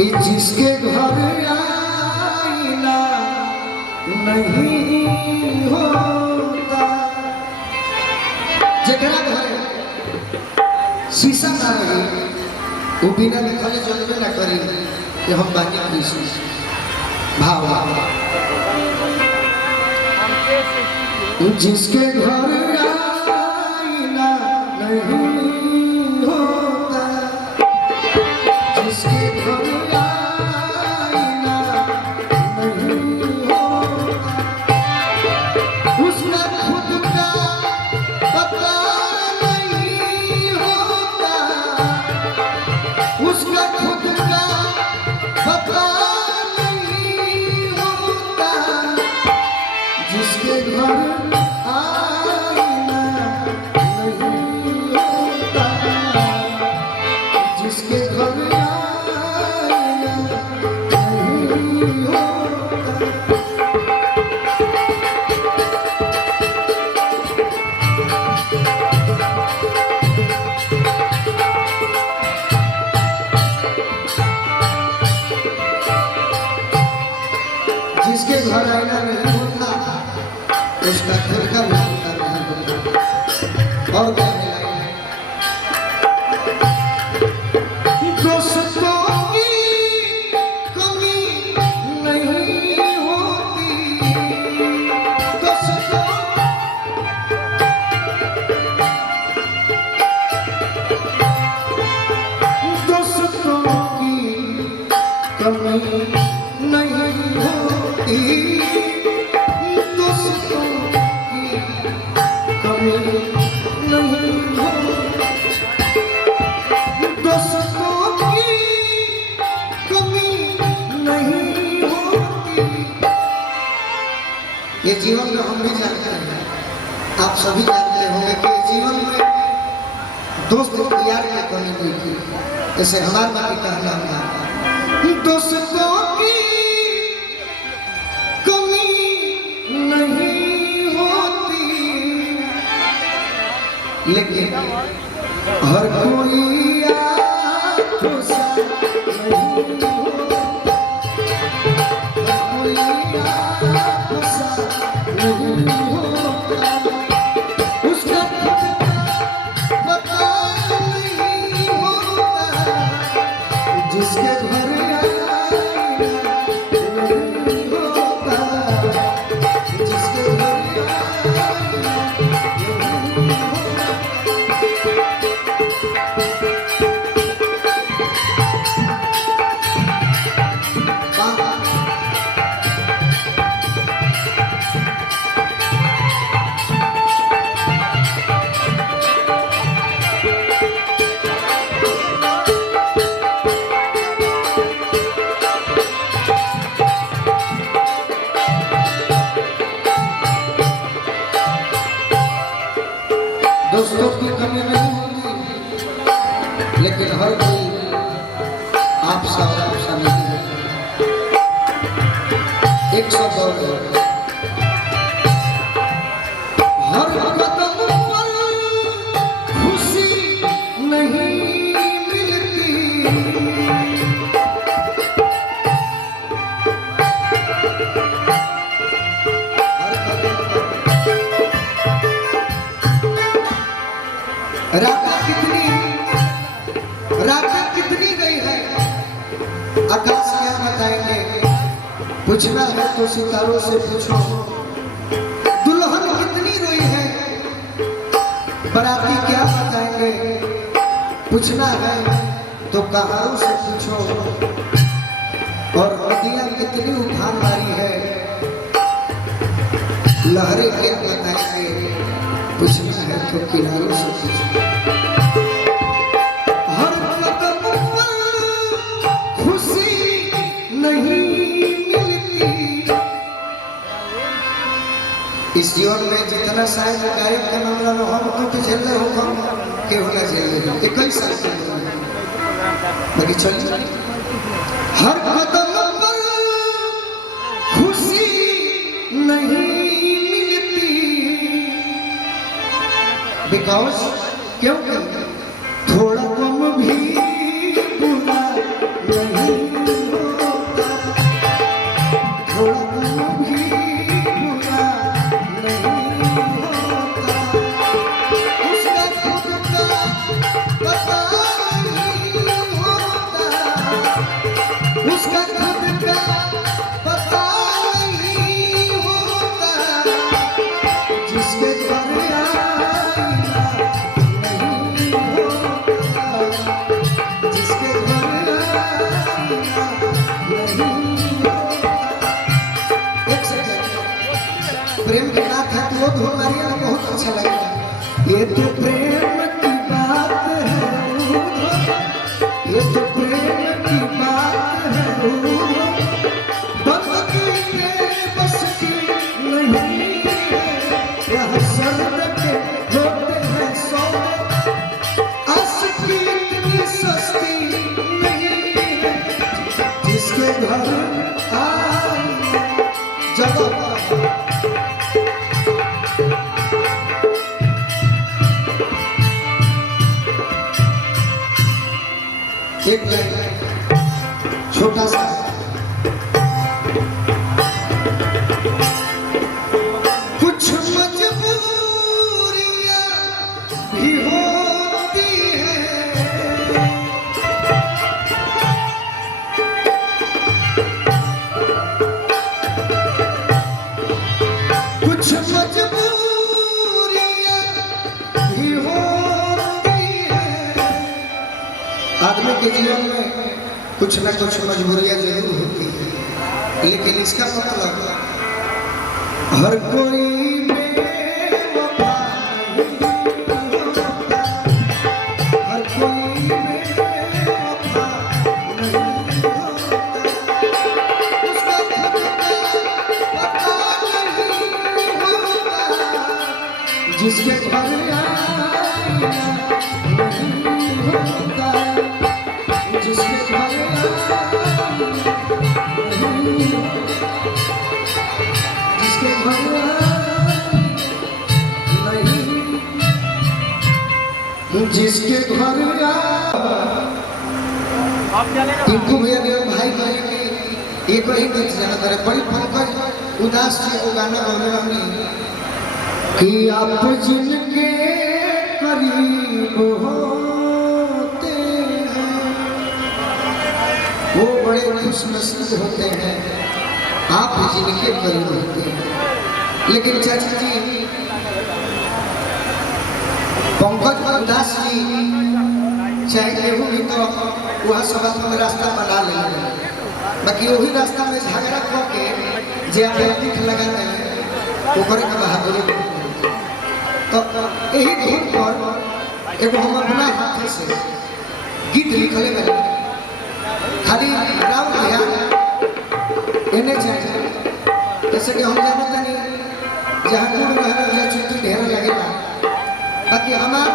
कि जिसके घर आईना नहीं होता, जगरा घर शीशा ना रही वो बिना लिखले जलबे ना करी कि हम बानी कृष्ण भाव। जिसके घर आईना नहीं होता, जिसके घर आईना नहीं होता, उसका खुद का पता नहीं होता, उसका खुद का पता नहीं होता। जिसके घर आईना नहीं होता, जिसके घर आईना नहीं होता। जिसके घर आईना नहीं होता उसका घर का नाता नहीं होता। और दोस्तों की कमी नहीं होती, दोस्तों की कमी नहीं होती, दोस्तों की कमी नहीं होती, दोस्तों की कमी नहीं होती। ये जीवन में हम भी जानते हैं, आप सभी जानते होंगे कि जीवन में दोस्त यार की कमी नहीं थी। जैसे हमारे बात कहना था, दोस्तों की कमी नहीं होती, लेकिन हर कोई आँखों सा नहीं होता, हर कोई आँखों सा नहीं होता, उसका खुद का पता नहीं होता। जिसके घर दोस्तों की कमी नहीं होती, लेकिन हर कोई आपसा नहीं होता। एक शब्द और है, हर कदम पर खुशी नहीं मिलती, रात कितनी गई है आकाश क्या बताएंगे। पूछना है तो सितारों से पूछो, दुल्हन कितनी रोई है बराती क्या बताएंगे। पूछना है तो कहारों से पूछो, और नदियां कितनी उफान मारी है लहरें क्या बताएंगे। पूछना है तो किनारों से पूछो। हर कदम पर खुशी नहीं मिलती। इस जीवन में जितना शायद गायक का मामला में हम तो झेल रहे हो कम के होना चाहिए, कई साल से बाकी चलिए। हर कदम पर खुशी नहीं मिलती, बिकॉज क्योंकि थोड़ा कम भी बुरा नहीं ये तो प्रेम की बात है, ये तो प्रेम की बात है, बंदगी तेरे बस की नहीं है, यह सर्द के होते हैं सौदे, आशिकी इतनी सस्ती नहीं है, जिसके घर आई जगह एक लाइन छोटा सा कुछ मजबूरियां भी होती हैं, कुछ मजबूरियां भी होती हैं। आदमी के जीवन में कुछ न कुछ मजबूरियां जरूर होती है, लेकिन इसका मतलब हर कोई बेवफा नहीं होता, हर कोई बेवफा नहीं होता, उसका खुद का पता नहीं होता, जिसके घर आईना नहीं होता, जिसके घर जिसके घर नहीं, जिसके घर टिंकू भैया ने भाई भाई के एक ही गीत जाना करे बड़ी पंकज उदास से वो गाना गाने वाली कि आप जिनके करीब होते हैं वो बड़े खुशनसीब होते हैं, आप जिनके करीब होते हैं। लेकिन चाचा जी पंकज उदास जी चाहे केहू भी तो वह सब अपन रास्ता बना ले, बाकी वही रास्ता में झगड़ा करके जे दिख लगा वो करे का बहादुरी। तो यही धुन पर एगो हम अपना हाथ से गीत लिखले बने, खाली राम भैया एने चाहिए, जैसे कि हम जानते नहीं जहाँ दूर रहे चिट्ठी ढेर लगेगा, बाकी हमारा